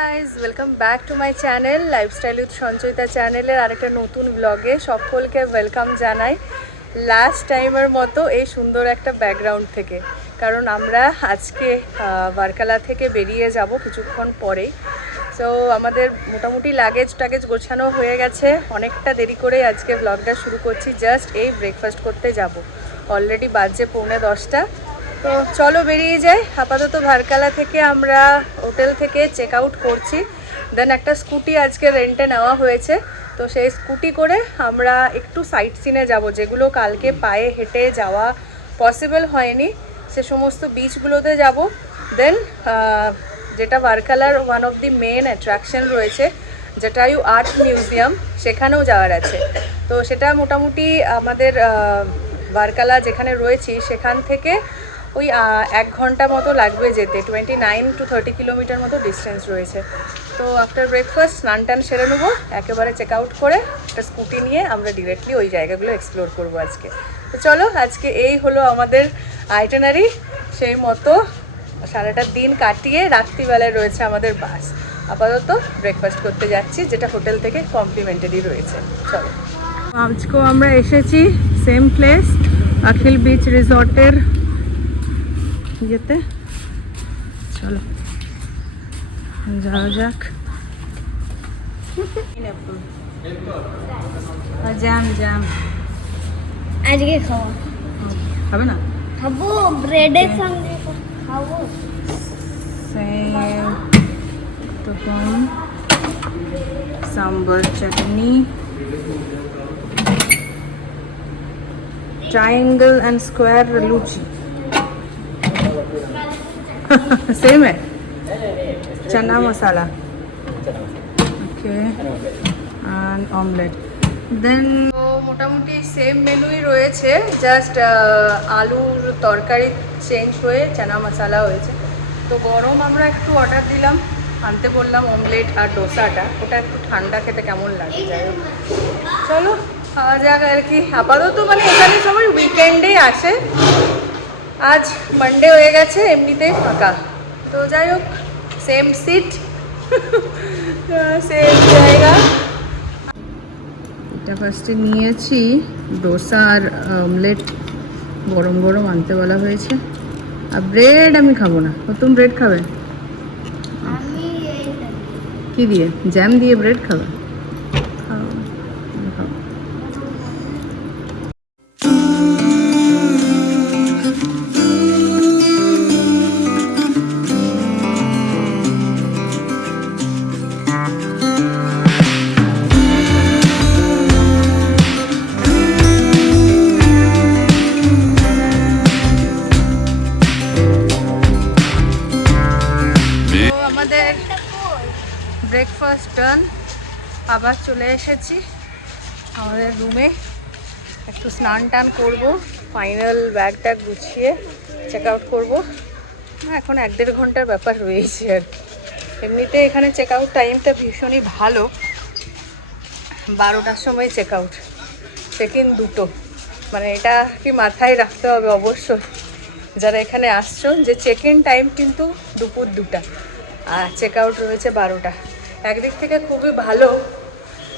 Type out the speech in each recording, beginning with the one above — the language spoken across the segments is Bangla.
Guys, welcome back to my channel lifestyle with Sanchayita চ্যানেলের আরেকটা নতুন ব্লগে সকলকে ওয়েলকাম জানাই। লাস্ট টাইমের মতো এই সুন্দর একটা ব্যাকগ্রাউন্ড থেকে, কারণ আমরা আজকে বারকালা থেকে বেরিয়ে যাব কিছুক্ষণ পরেই। সো আমাদের মোটামুটি লাগেজ গোছানো হয়ে গেছে, অনেকটা দেরি করে আজকে ব্লগটা শুরু করছি। জাস্ট এই ব্রেকফাস্ট করতে যাব, অলরেডি বাজে 9:45। তো চলো বেরিয়ে যাই। আপাতত ভারকালা থেকে আমরা হোটেল থেকে চেক আউট করছি। দেন একটা স্কুটি আজকে রেন্টে নেওয়া হয়েছে, তো সেই স্কুটি করে আমরা একটু সাইট সিনে যাব, যেগুলো কালকে পায়ে হেঁটে যাওয়া পসিবল হয়নি, সে সমস্ত বিচগুলোতে যাব। দেন যেটা ভারকালার one of the main attraction রয়েছে, জটায়ু আর্ট মিউজিয়াম, সেখানেও যাওয়ার আছে। তো সেটা মোটামুটি আমাদের ভারকালা যেখানে রয়েছি সেখান থেকে ওই 1 ঘন্টা মতো লাগবে যেতে। 29 to 30 কিলোমিটার মতো ডিস্টেন্স রয়েছে। তো আফটার ব্রেকফাস্ট স্নান টান সেরে নেবো, একেবারে চেক আউট করে একটা স্কুটি নিয়ে আমরা ডিরেক্টলি ওই জায়গাগুলো এক্সপ্লোর করবো আজকে। তো চলো, আজকে এই হলো আমাদের আইটেনারি। সেই মতো সারাটা দিন কাটিয়ে রাত্রিবেলায় রয়েছে আমাদের বাস। আপাতত ব্রেকফাস্ট করতে যাচ্ছি, যেটা হোটেল থেকে কমপ্লিমেন্টারি রয়েছে। চলো, আজকেও আমরা এসেছি সেম প্লেস, আখিল বিচ রিসর্টের যেতে। চলো যাওয়া যাক। জ্যাম জ্যাম আজকে খাওয়া হবে না, খাবো ব্রেডের সঙ্গে খাবো। সেম তখন sambar chutney, triangle and square luchi same है, chana masala okay and omelette. Then মোটামুটি সেম মেনুই রয়েছে, জাস্ট আলুর তরকারি চেঞ্জ হয়ে চানা মশালা হয়েছে। তো গরম আমরা একটু অর্ডার দিলাম, আনতে বললাম অমলেট আর ডোসাটা, ওটা একটু ঠান্ডা খেতে কেমন লাগে। যাই হোক, চলো খাওয়া যাক আর কি। আপাতত মানে এখানে সবাই উইকেন্ডেই আসে, আজ মানডে হয়ে গেছে, এমনিতেই ফাঁকা। তো যাই হোক, সেম সিট সেম জায়গা। এটা ফার্স্টে নিয়েছি ডোসা আর অমলেট, গরম গরম আনতে বলা হয়েছে। আর ব্রেড আমি খাবো না, তুমি ব্রেড খাবে? আমি কি দিয়ে? জ্যাম দিয়ে ব্রেড খাবে? খাও খাও। ব্রেকফাস্ট ডান, আবার চলে এসেছি আমাদের রুমে। একটু স্নান টান করবো, ফাইনাল ব্যাগ ট্যাগ গুছিয়ে চেক আউট করবো। এখন 1-1.5 ঘন্টার ব্যাপার রয়েছে আর কি। এমনিতে এখানে চেক আউট টাইমটা ভীষণই ভালো, 12টার সময় চেক আউট, চেক ইন 2টো। মানে এটা কি মাথায় রাখতে হবে অবশ্যই যারা এখানে আসছো, যে চেক ইন টাইম কিন্তু দুপুর 2টা আর চেক আউট রয়েছে 12টা। একদিক থেকে খুবই ভালো,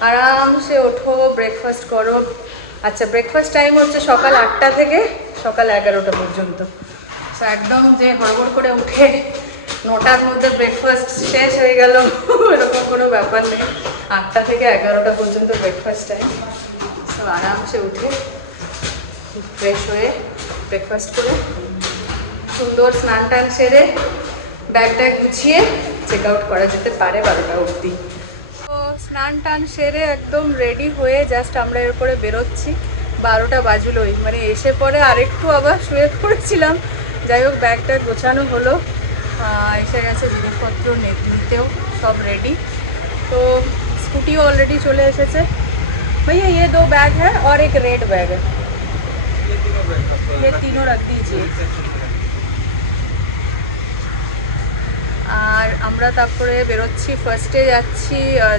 আরামসে ওঠো, ব্রেকফাস্ট করো। আচ্ছা, ব্রেকফাস্ট টাইম হচ্ছে সকাল 8টা থেকে সকাল 11টা পর্যন্ত। সো একদম যে হড়বড় করে উঠে 9টার মধ্যে ব্রেকফাস্ট শেষ হয়ে গেল এরকম কোনো ব্যাপার নেই। 8টা থেকে 11টা পর্যন্ত ব্রেকফাস্ট টাইম। সো আরামসে উঠে ফ্রেশ হয়ে ব্রেকফাস্ট করে সুন্দর স্নান টান সেরে ব্যাগ ট্যাগ গুছিয়ে চেক আউট করা যেতে পারে 12টা অবধি। তো স্নান টান সেরে একদম রেডি হয়ে জাস্ট আমরা এরপরে বেরোচ্ছি। 12টা বাজলোই, মানে এসে পরে আরেকটু আবার শুয়ে পড়েছিলাম। যাই হোক, ব্যাগ ট্যাগ গোছানো হলো, এসে গেছে জিনিসপত্র নিতেও সব রেডি। তো স্কুটিও অলরেডি চলে এসেছে। भैया ये 2 बैग है और एक रेड बैग है, ये तीनों रख दीजिए। আর আমরা তারপরে বেরোচ্ছি, ফার্স্টে যাচ্ছি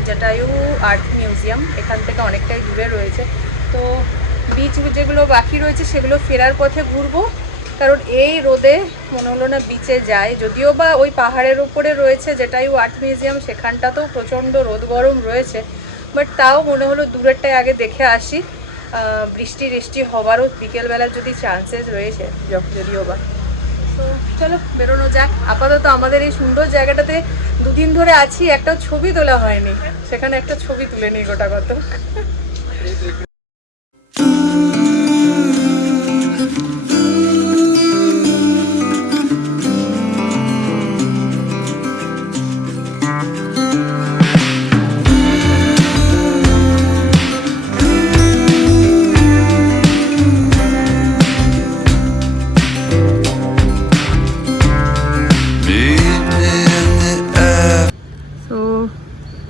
জটায়ু আর্ট মিউজিয়াম, এখান থেকে অনেকটাই দূরে রয়েছে। তো বিচ যেগুলো বাকি রয়েছে সেগুলো ফেরার পথে ঘুরবো, কারণ এই রোদে মনে হলো না বিচে যায়, যদিও বা ওই পাহাড়ের উপরে রয়েছে যেটাই আর্ট মিউজিয়াম, সেখানটাতেও প্রচণ্ড রোদ গরম রয়েছে, বাট তাও মনে হলো দূরেরটাই আগে দেখে আসি। বৃষ্টি হওয়ারও বিকেলবেলার যদি চান্সেস রয়েছে, যদিও বা। তো চলো বেরোনো যাক। আপাতত আমাদের এই সুন্দর জায়গাটাতে দুদিন ধরে আছি, একটা ছবি তোলা হয়নি, সেখানে একটা ছবি তুলে নিই গোটা কত।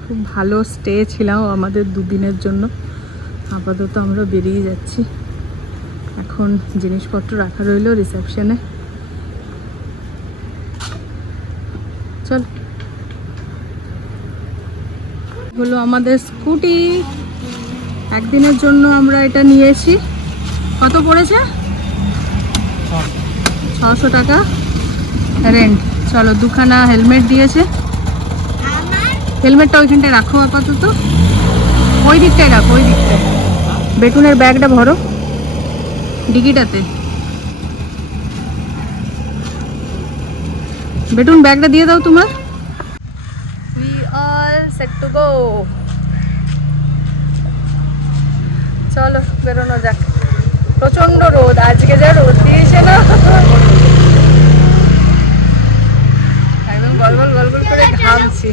খুব ভালো স্টে ছিলাম আমাদের দুদিনের জন্য। আপাতত আমরা বেরিয়ে যাচ্ছি, এখন জিনিসপত্র রাখা রইল রিসেপশনে। চল, হলো আমাদের স্কুটি। একদিনের জন্য আমরা এটা নিয়েছি। কত পড়েছে? 600 টাকা রেন্ট। চলো, দুখানা হেলমেট দিয়েছে। হেলমেটটা ওইখানটায় রাখো আপাতত, ওই দিকটায় রাখো, ওই দিকটায়। বেটুনের ব্যাগটা ভরো ডিকিটাতে। বেটুন ব্যাগটা দিয়ে দাও তোমার। We all set to go. চলো বেরোনো যাক। প্রচন্ড রোদ আজকে, যা রোদ দিয়েছে না, একদম গলগল গলগল করে ঘামছি।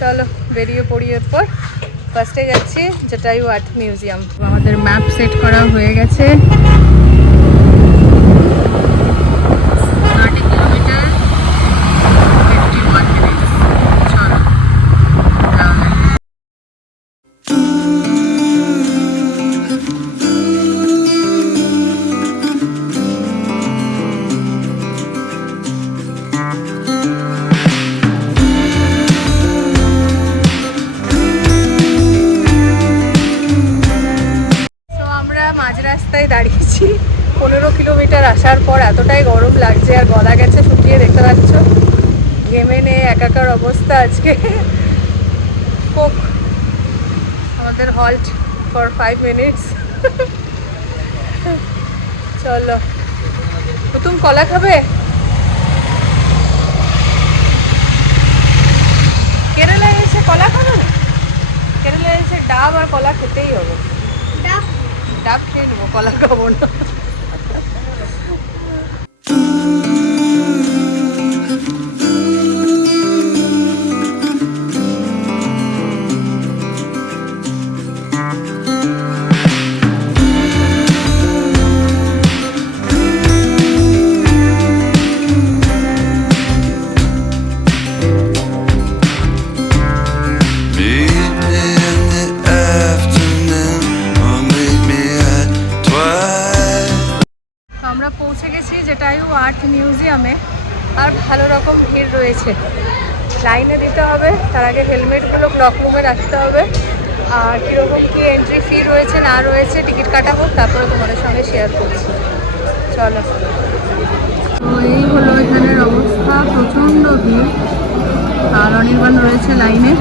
চলো বেরিয়ে পড়ি। এরপর ফার্স্টে যাচ্ছি জটায়ু আর্ট মিউজিয়াম। আমাদের ম্যাপ সেট করা হয়ে গেছে। 30 কিলোমিটার 51 মিনিট। চলো তাহলে। মাঝ রাস্তায় দাঁড়িয়েছি 15 কিলোমিটার আসার পর। এতটাই গরম লাগছে আর গলা গেছে শুকিয়ে, দেখতে পাচ্ছ ঘেমে নে একাকার অবস্থা আজকে। কোক আমাদের হল্ট ফর 5 মিনিটস। চলো, তুমি কলা খাবে? কেরালায় এসে কলা খাবে না? কেরালায় এসে ডাব আর কলা খেতেই হবে। ডাব খেয়ে নেবো, কলা খাবো না। আমরা পৌঁছে গেছি জটায়ু আর্ট মিউজিয়ামে। আর ভালো রকম ভিড় রয়েছে, লাইনে দিতে হবে। তার আগে হেলমেটগুলো ক্লক রুমে রাখতে হবে। আর কীরকম কী এন্ট্রি ফি রয়েছে না রয়েছে টিকিট কাটা হোক, তারপরে তোমাদের সঙ্গে শেয়ার করছি। চলো। তো এই হলো এখানের অবস্থা, প্রচণ্ড ভিড়। আর অনির্বাণ রয়েছে লাইনে।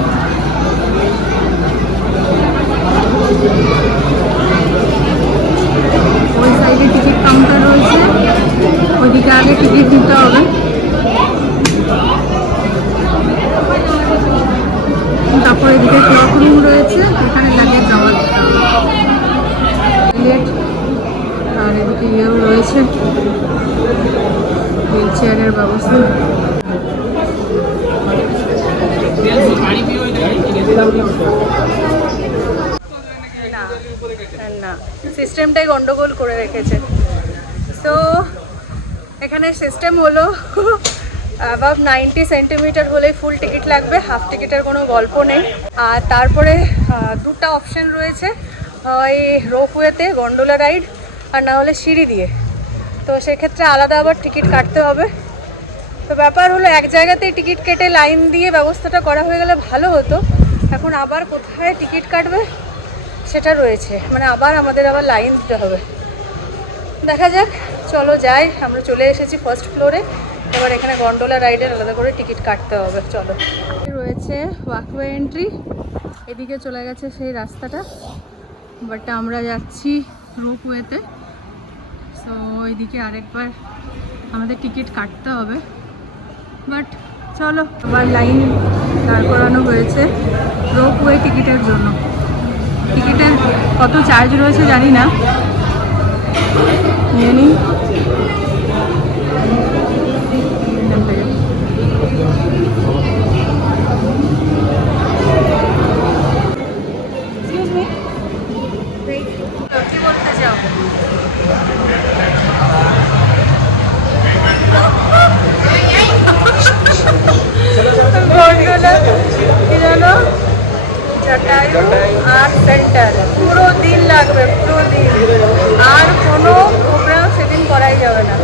ওই সাইডে টিকিট কাউন্টার রয়েছে, ওইদিকে আগে টিকিট নিতে হবে। তারপর এদিকে ক্লক রুম রয়েছে, এখানে লাগে জমা দিতে হবে। আর এদিকে ইয়েও রয়েছে, হুইল চেয়ারের ব্যবস্থা। না, সিস্টেমটাই গন্ডগোল করে রেখেছে। তো এখানে সিস্টেম হলো অ্যাবাভ 90 সেন্টিমিটার হলেই ফুল টিকিট লাগবে, হাফ টিকিটের কোনো গল্প নেই। আর তারপরে দুটো অপশান রয়েছে, হয় রোপওয়েতে গন্ডোলা রাইড, আর না হলে সিঁড়ি দিয়ে। তো সেক্ষেত্রে আলাদা আবার টিকিট কাটতে হবে। তো ব্যাপার হলো এক জায়গাতেই টিকিট কেটে লাইন দিয়ে ব্যবস্থাটা করা হয়ে গেলে ভালো হতো। এখন আবার কোথায় টিকিট কাটবে সেটা রয়েছে, মানে আবার আমাদের লাইন দিতে হবে। দেখা যাক, চলো যাই। আমরা চলে এসেছি ফার্স্ট ফ্লোরে। এবার এখানে গন্ডোলা রাইডের আলাদা করে টিকিট কাটতে হবে। চলো, রয়েছে ওয়াকওয়ে এন্ট্রি, এদিকে চলে গেছে সেই রাস্তাটা, বাট আমরা যাচ্ছি রোপওয়েতে। সো ওইদিকে আরেকবার আমাদের টিকিট কাটতে হবে, বাট চলো। আবার লাইন দাঁড় করানো হয়েছে রোপওয়ে টিকিটের জন্য। টিকিটের কত চার্জ রয়েছে জানি না, নিয়ে নিই। কি বলতে চাও? গন্ডোলা কি জানো, জটায়ু আর্ট সেন্টার। পুরো দিন লাগবে, পুরো দিন। আর কোনো প্রোগ্রাম সেদিন করাই যাবে না।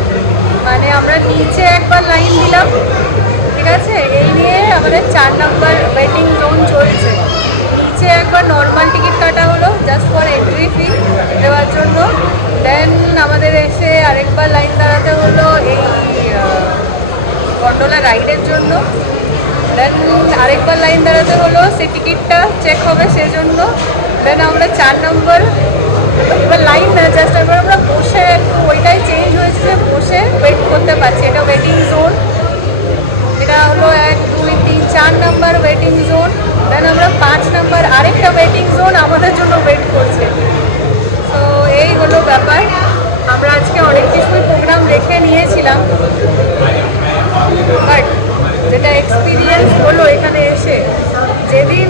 মানে আমরা নিচে একবার লাইন দিলাম, ঠিক আছে, এই নিয়ে আমাদের 4 নম্বর ওয়েটিং জোন চলছে। নিচে একবার নর্মাল টিকিট কাটা হলো জাস্ট ফর এন্ট্রি ফি দেওয়ার জন্য। দেন আমাদের এসে আরেকবার লাইন দাঁড়াতে হলো এই গন্ডোলা রাইডের জন্য। দেন আরেকবার লাইন দাঁড়াতে হলো সেই টিকিটটা চেক হবে সেজন্য। দেন আমরা 4 নম্বর, এবার লাইন না, জাস্ট একবার আমরা বসে, ওইটাই চেঞ্জ হয়েছে যে বসে ওয়েট করতে পারছি। এটা ওয়েটিং জোন, এটা হলো 1 2 3 4 নম্বর ওয়েটিং জোন। দেন আমরা 5 নম্বর আরেকটা ওয়েটিং জোন আমাদের জন্য ওয়েট করছে। তো এই হলো ব্যাপার। আমরা আজকে অনেক কিছুই প্রোগ্রাম রেখে নিয়েছিলাম, বাট যেটা এক্সপিরিয়েন্স হলো এখানে এসে, যেদিন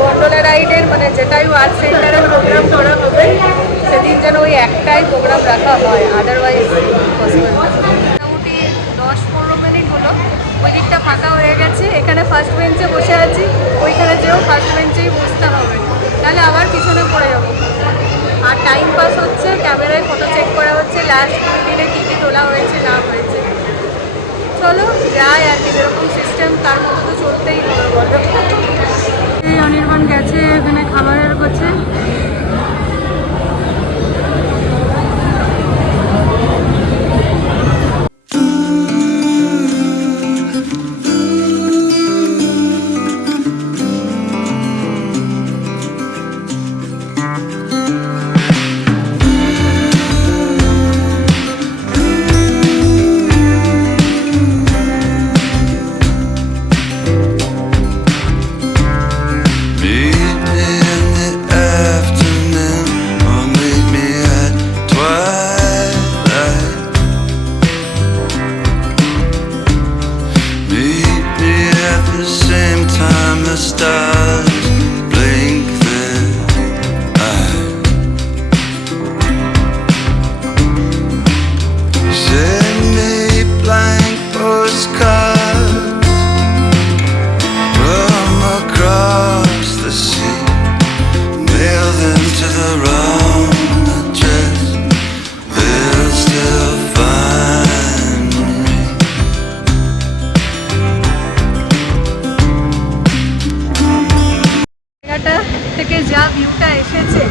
গন্ডোলা রাইডের মানে জটায়ু আর্ট সেন্টারে প্রোগ্রাম করা হবে সেদিন যেন ওই একটাই প্রোগ্রাম রাখা হয়, আদারওয়াইজ পসিবল। মোটামুটি 10-15 মিনিট হলো, ওই দিকটা ফাঁকা হয়ে গেছে। এখানে ফার্স্ট বেঞ্চে বসে আছি, ওইখানে যেও ফার্স্ট বেঞ্চেই বসতে হবে, তাহলে আবার পিছনে পড়ে যাবো। আর টাইম পাস হচ্ছে, ক্যামেরায় ফটো চেক করা হচ্ছে লাস্ট দিনে কী কী তোলা হয়েছে না হয়েছে। চলো যাই, আর কি যেরকম সিস্টেম তার মতো তো চলতেই হবে বলো। এই অনির্বাণ গেছে এখানে খাবারের কাছে। থেকে যা ভিউটা এসেছে,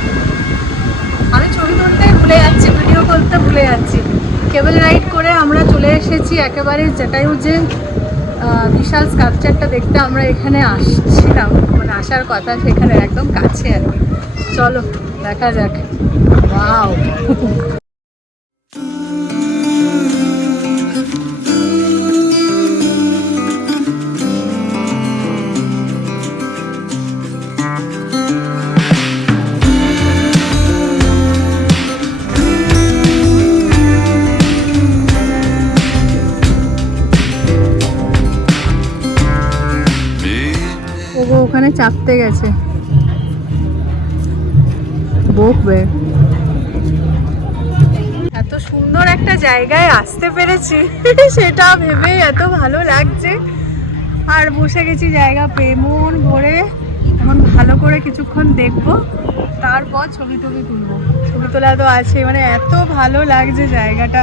আমি ছবি তুলতে ভুলে যাচ্ছি, ভিডিও করতে ভুলে যাচ্ছি। কেবল রাইড করে আমরা চলে এসেছি একেবারে জটায়ু যে বিশাল স্কাল্পচারটা দেখতে আমরা এখানে আসছিলাম, মানে আসার কথা সেখানে একদম কাছে আর কি। চলো দেখা যাক। ওয়াও, ওখানে চাপতে গেছে, বকবে। এত সুন্দর একটা জায়গায় আসতে পেরেছি সেটা ভেবেই এত ভালো লাগছে। আর বসে গেছি জায়গা পেয়ে মন ভরে। এখন ভালো করে কিছুক্ষণ দেখবো, তারপর ছবি টবি তুলবো। ছবি তোলা তো আছে, মানে এত ভালো লাগছে জায়গাটা।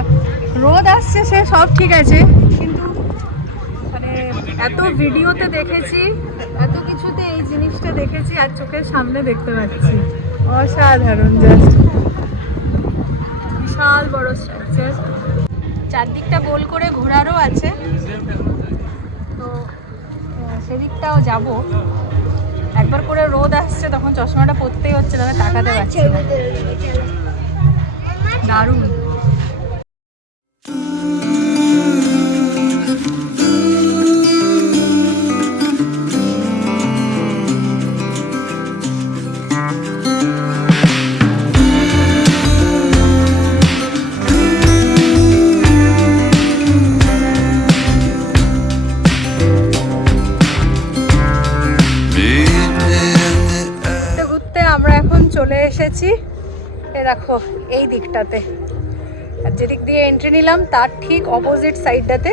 রোদ আসছে সে সব ঠিক আছে, কিন্তু মানে এত ভিডিওতে দেখেছি, এত কিছুতে এই জিনিসটা দেখেছি আর চোখের সামনে দেখতে পাচ্ছি। অসাধারণ, জাস্ট বিশাল বড় স্ট্রাকচার, চারদিকটা গোল করে ঘোরারও আছে। তো সেদিকটাও যাব। একবার করে রোদ আসছে, তখন চশমাটা পরতেই হচ্ছে, তাহলে তাকাতে পারছি না। দারুণ। আমরা এখন চলে এসেছি এ দেখো এই দিকটাতে, আর যেদিক দিয়ে এন্ট্রি নিলাম তার ঠিক অপোজিট সাইডটাতে,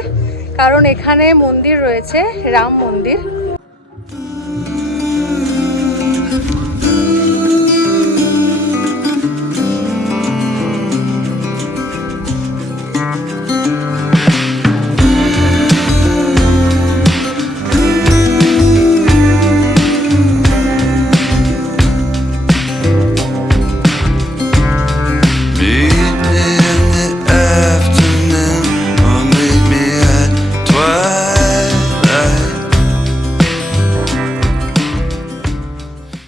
কারণ এখানে মন্দির রয়েছে, রাম মন্দির।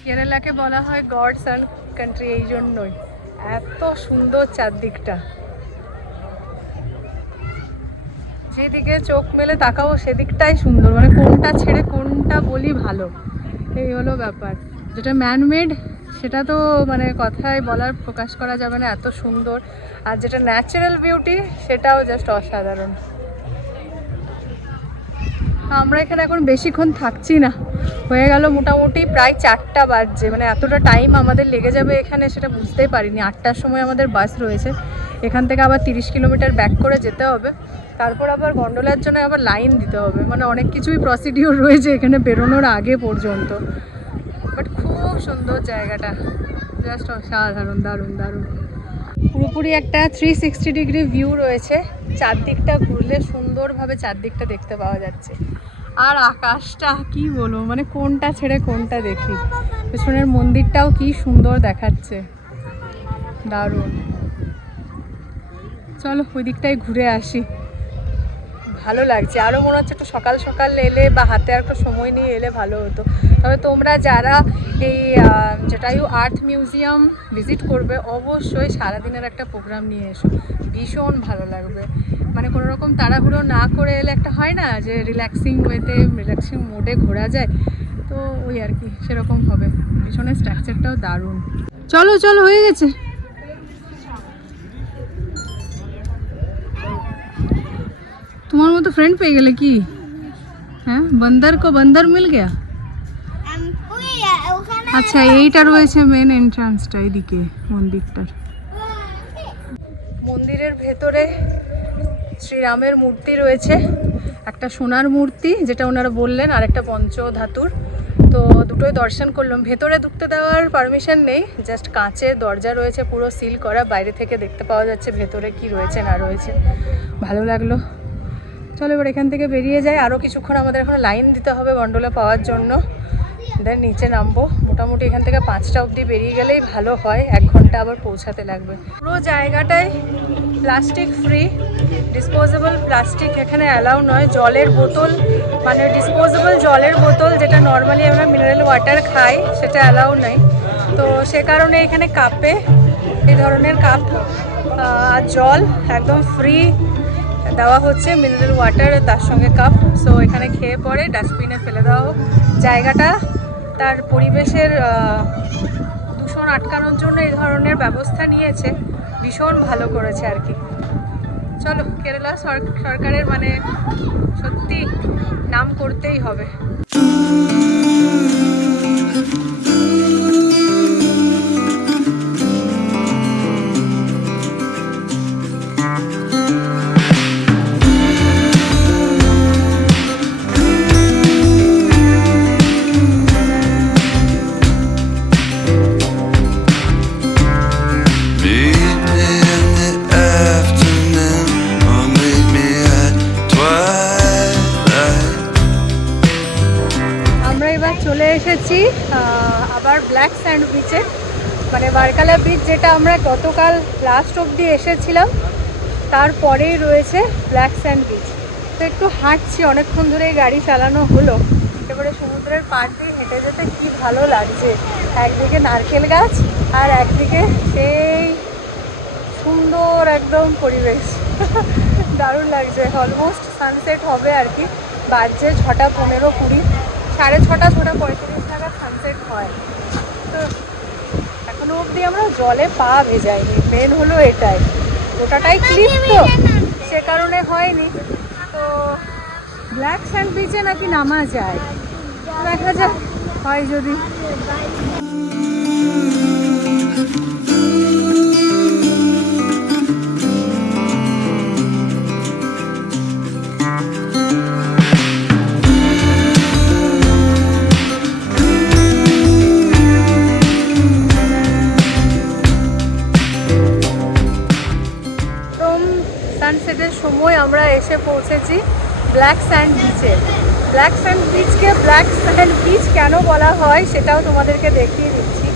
কেরালাকে বলা হয় গডস অ্যান্ড কান্ট্রি, এই জন্যই এত সুন্দর চারদিকটা। যেদিকে চোখ মেলে তাকাবো সেদিকটাই সুন্দর, মানে কোনটা ছেড়ে কোনটা বলি ভালো, এই হলো ব্যাপার। যেটা ম্যানমেড সেটা তো মানে কথায় বলার প্রকাশ করা যাবে না, এত সুন্দর। আর যেটা ন্যাচারাল বিউটি সেটাও জাস্ট অসাধারণ। আমরা এখানে এখন বেশিক্ষণ থাকছি না, হয়ে গেল মোটামুটি প্রায় 4টা বাজছে। মানে এতটা টাইম আমাদের লেগে যাবে এখানে সেটা বুঝতেই পারিনি। 8টার সময় আমাদের বাস রয়েছে, এখান থেকে আবার 30 কিলোমিটার ব্যাক করে যেতে হবে, তারপর আবার গন্ডোলার জন্য আবার লাইন দিতে হবে। মানে অনেক কিছুই প্রসিডিওর রয়েছে এখানে বেরোনোর আগে পর্যন্ত। বাট খুব সুন্দর জায়গাটা, জাস্ট অসাধারণ, দারুণ দারুণ। পুরোপুরি একটা 360 ডিগ্রি ভিউ রয়েছে, চারদিকটা ঘুরলে সুন্দরভাবে চারদিকটা দেখতে পাওয়া যাচ্ছে। আর আকাশটা কি বলবো, মানে কোনটা ছেড়ে কোনটা দেখি। পেছনের মন্দিরটাও কি সুন্দর দেখাচ্ছে, দারুণ। চলো ওই দিকটাই ঘুরে আসি, ভালো লাগছে। আরও মনে হচ্ছে একটু সকাল সকাল এলে বা হাতে আর একটু সময় নিয়ে এলে ভালো হতো। তবে তোমরা যারা এই জটায়ু আর্থ মিউজিয়াম ভিজিট করবে অবশ্যই সারাদিনের একটা প্রোগ্রাম নিয়ে এসো, ভীষণ ভালো লাগবে। মানে কোনো রকম তাড়াহুড়ো না করে এলে একটা হয় না যে রিল্যাক্সিং ওয়েতে, রিল্যাক্সিং মোডে ঘোরা যায়, তো ওই আর কি সেরকম হবে। পিছনের স্ট্রাকচারটাও দারুণ। চলো চলো হয়ে গেছে। তোমার মতো ফ্রেন্ড পেয়ে গেলে কি? হ্যাঁ, বন্দর কো বন্দর মিল গেয়া। আচ্ছা, এইটা রয়েছে মেন এন্ট্রান্সটা, এইদিকে মন্দিরটার। মন্দিরের ভেতরে শ্রীরামের মূর্তি রয়েছে, একটা সোনার মূর্তি যেটা ওনারা বললেন, আর একটা পঞ্চধাতুর। তো দুটোই দর্শন করলাম। ভেতরে ঢুকতে দেওয়ার পারমিশন নেই, জাস্ট কাঁচের দরজা রয়েছে, পুরো সিল করা, বাইরে থেকে দেখতে পাওয়া যাচ্ছে ভেতরে কি রয়েছে না রয়েছে। ভালো লাগলো। চলো এবার এখান থেকে বেরিয়ে যায়। আরও কিছুক্ষণ আমাদের এখন লাইন দিতে হবে গন্ডোলা পাওয়ার জন্য, দেন নিচে নামবো। মোটামুটি এখান থেকে 5টা অবধি বেরিয়ে গেলেই ভালো হয়, 1 ঘন্টা আবার পৌঁছাতে লাগবে। পুরো জায়গাটায় প্লাস্টিক ফ্রি, ডিসপোজেবল প্লাস্টিক এখানে অ্যালাউ নয়। জলের বোতল, মানে ডিসপোজেবল জলের বোতল যেটা নর্মালি আমরা মিনারেল ওয়াটার খাই, সেটা অ্যালাউ নেই। তো সে কারণে এখানে কাপে এই ধরনের কাপ আর জল একদম ফ্রি দেওয়া হচ্ছে, মিনারেল ওয়াটার তার সঙ্গে কাপ। সো এখানে খেয়ে পরে ডাস্টবিনে ফেলে দেওয়া হোক। জায়গাটা তার পরিবেশের দূষণ আটকানোর জন্য এই ধরনের ব্যবস্থা নিয়েছে, ভীষণ ভালো করেছে আর কি। চলো, কেরালা সরকারের মানে সত্যি নাম করতেই হবে। চলে এসেছি আবার ব্ল্যাক স্যান্ড বিচে। মানে বারকালা বিচ যেটা আমরা গতকাল লাস্ট অবধি এসেছিলাম তারপরেই রয়েছে ব্ল্যাক স্যান্ড বিচ। তো একটু হাঁটছি, অনেকক্ষণ ধরে গাড়ি চালানো হলো, এবারে সমুদ্রের পাড় দিয়ে হেঁটে যেতে কি ভালো লাগছে। একদিকে নারকেল গাছ আর একদিকে সেই সুন্দর একদম পরিবেশ দারুণ লাগছে। অলমোস্ট সানসেট হবে আর কি, বাজছে 6:15-20, 6:30 6:35 নাগাদ সানসেট হয়। তো এখনো অবধি আমরা জলে পা ভেজাইনি, মেন হলো এটাই, গোটাটাই ক্লিপ তো সে কারণে হয়নি। তো ব্ল্যাক স্যান্ড বিচে নাকি নামা যায়, দেখা যাক হয় যদি। সানসেটের সময় আমরা এসে পৌঁছেছি ব্ল্যাক স্যান্ড বিচে। ব্ল্যাক স্যান্ড বিচকে ব্ল্যাক স্যান্ড বিচ কেন বলা হয় সেটাও তোমাদেরকে দেখিয়ে দিচ্ছি।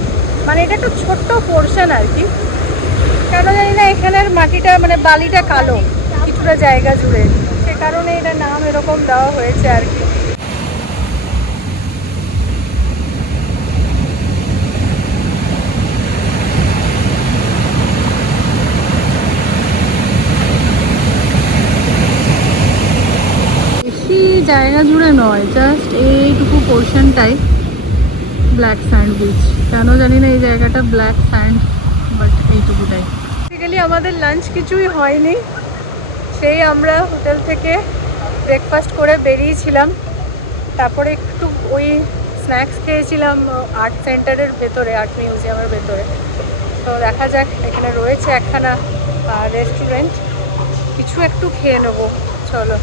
মানে এটা একটু ছোট্ট পোর্শন আর কি, কেন জানি না এখানের মাটিটা মানে বালিটা কালো কিছুটা জায়গা জুড়ে, সে কারণে এটা নাম এরকম দেওয়া হয়েছে আর কি। বেশি জায়গা জুড়ে নয়, জাস্ট এইটুকু পোর্শনটাই ব্ল্যাক স্যান্ড বিচ। কেন জানি না এই জায়গাটা ব্ল্যাক স্যান্ড, বাট এইটুকুটাই। বেসিক্যালি আমাদের লাঞ্চ কিছুই হয়নি, সেই আমরা হোটেল থেকে ব্রেকফাস্ট করে বেরিয়েছিলাম, তারপরে একটু ওই স্ন্যাক্স খেয়েছিলাম আর্ট সেন্টারের ভেতরে, আর্ট মিউজিয়ামের ভেতরে। তো দেখা যাক, এখানে রয়েছে একখানা রেস্টুরেন্ট, কিছু একটু খেয়ে নেবো, চলো।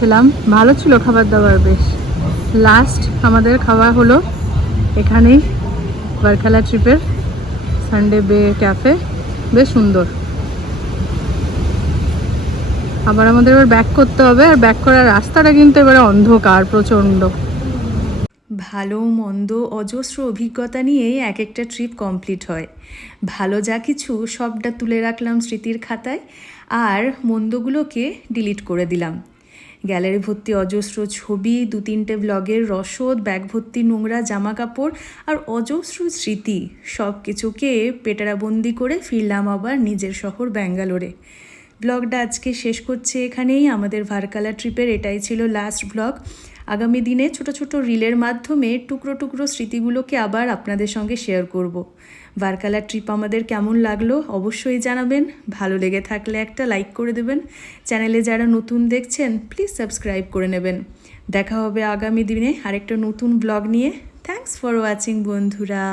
খেলাম, ভালো ছিল খাবার দাবার বেশ। লাস্ট আমাদের খাওয়া হলো এখানেই বারকালা ট্রিপের সানডে বে ক্যাফে, বেশ সুন্দর। আবার আমাদের এবার ব্যাক করতে হবে, আর ব্যাক করার রাস্তাটা কিন্তু এবারে অন্ধকার প্রচণ্ড। ভালো মন্দ অজস্র অভিজ্ঞতা নিয়েই এক একটা ট্রিপ কমপ্লিট হয়। ভালো যা কিছু সবটা তুলে রাখলাম স্মৃতির খাতায়, আর মন্দগুলোকে ডিলিট করে দিলাম। গ্যালারি ভর্তি অজস্র ছবি, 2-3টে ব্লগের রসদ, ব্যাগ ভর্তি নোংরা জামা কাপড় আর অজস্র স্মৃতি, সব কিছুকে পেটারাবন্দি করে ফিরলাম আবার নিজের শহর ব্যাঙ্গালোরে। ব্লগটা আজকে শেষ করছে এখানেই। আমাদের ভারকালা ট্রিপের এটাই ছিল লাস্ট ব্লগ। আগামী দিনে ছোট ছোট রিলের মাধ্যমে টুকরো টুকরো স্মৃতিগুলোকে আবার আপনাদের সঙ্গে শেয়ার করব। ভারকালা ট্রিপ আমাদের কেমন লাগলো অবশ্যই জানাবেন। ভালো লেগে থাকলে একটা লাইক করে দেবেন। চ্যানেলে যারা নতুন দেখছেন প্লিজ সাবস্ক্রাইব করে নেবেন। দেখা হবে আগামী দিনে আরেকটা নতুন ব্লগ নিয়ে। থ্যাঙ্কস ফর ওয়াচিং বন্ধুরা।